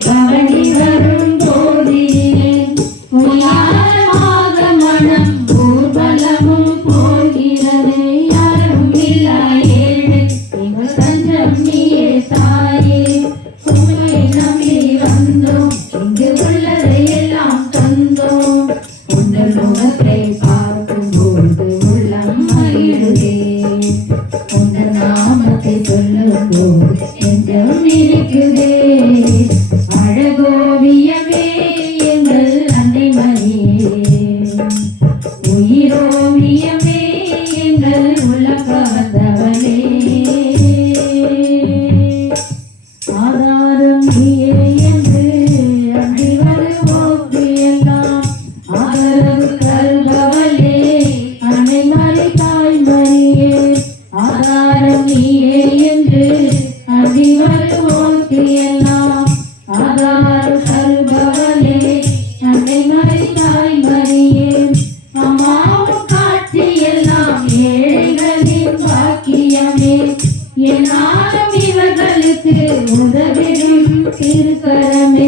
பவனி வரும் போதிலே உயாரமாக மனம் ஊர்வலமும் போகிறது. யாரும் இல்லா ஏழு எங்கள் தஞ்சம் நீயே தாயே. உங்களை நம்பி வந்தோம், இங்கு உள்ளதை எல்லாம் தந்தோம். உங்கள் முகத்தை பார்க்கும் போது உள்ளம் மகிழுதே. உங்கள் நாமத்தை சொல்லும் போது நெஞ்சம் இருக்குதே. அழகோவியமே எங்கள் அன்னை மரியே, உயிரோவியமே எங்கள் உள்ளம் கவர்ந்தவளே. ஆதாரம் நீயே என்று அன்றி வருவோர்க்கு எல்லாம் ஆதரவு தருபவளே அன்னை மரி தாய் மரியே. ஆதாரம் நீயே என்று அன்றி வருவோர்க்கு எல்லாம் ஆதாரம் தருபவளே அன்னை மரி தாய் மரியே. அம்மாவும் காட்சி எல்லாம் ஏழைகளின் பாக்கியமே. என்னாலும் இவர்களுக்கு உதவிடும் திருக்கரமே.